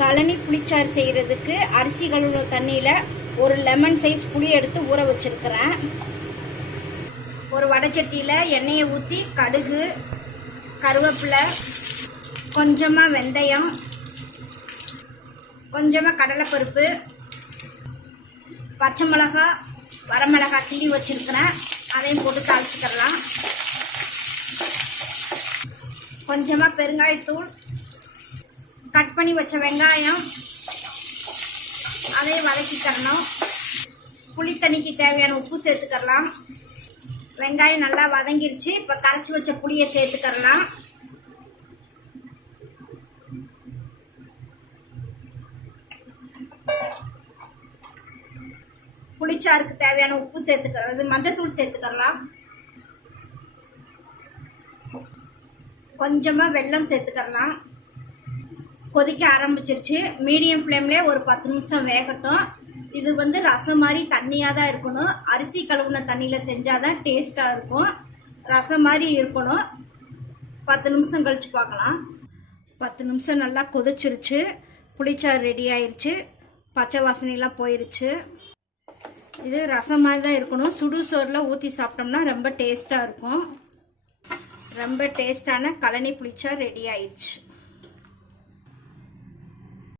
கழனி புளிச்சாறு செய்கிறதுக்கு அரிசி கழுவுற தண்ணியில் ஒரு லெமன் சைஸ் புளி எடுத்து ஊற வச்சிருக்கிறேன். ஒரு வடைச்சட்டியில் எண்ணெயை ஊற்றி கடுகு கருவேப்பிலை கொஞ்சமாக வெந்தயம் கொஞ்சமாக கடலைப்பருப்பு பச்சை மிளகா வரமிளகாய் கிள்ளி வச்சுருக்கிறேன். அதையும் போட்டு தாளிச்சுக்கிடலாம் கொஞ்சமாக பெருங்காயத்தூள் கட் பண்ணி வச்ச வெங்காயம். அதையும் வதக்கிக்கிறணும். புளி தண்ணிக்கு தேவையான உப்பு சேர்த்துக்கலாம் வெங்காயம் நல்லா வதங்கிருச்சு. இப்போ கரைச்சி வச்ச புளியை சேர்த்துக்கலாம் புளிச்சாருக்கு தேவையான உப்பு சேர்த்துக்கிறது மஞ்சத்தூள் சேர்த்துக்கலாம் கொஞ்சமாக வெல்லம் சேர்த்துக்கலாம் கொதிக்க ஆரம்பிச்சிருச்சு. மீடியம் ஃப்ளேம்லேயே ஒரு பத்து நிமிஷம் வேகட்டும். இது வந்து ரசம் மாதிரி தண்ணியாக தான் இருக்கணும். அரிசி கழுவுன தண்ணியில் செஞ்சால் தான் டேஸ்ட்டாக இருக்கும். ரசம் மாதிரி இருக்கணும். பத்து நிமிஷம் கழித்து பார்க்கலாம். பத்து நிமிஷம் நல்லா கொதிச்சிருச்சு. புளிச்சாறு ரெடி ஆயிடுச்சு பச்சை வாசனையெல்லாம் போயிருச்சு. இது ரசம் மாதிரி தான் இருக்கணும். சுடு சோறில் ஊற்றி சாப்பிட்டோம்னா ரொம்ப டேஸ்ட்டாக இருக்கும். ரொம்ப டேஸ்டான கழனி புளிச்சா ரெடி ஆயிடுச்சு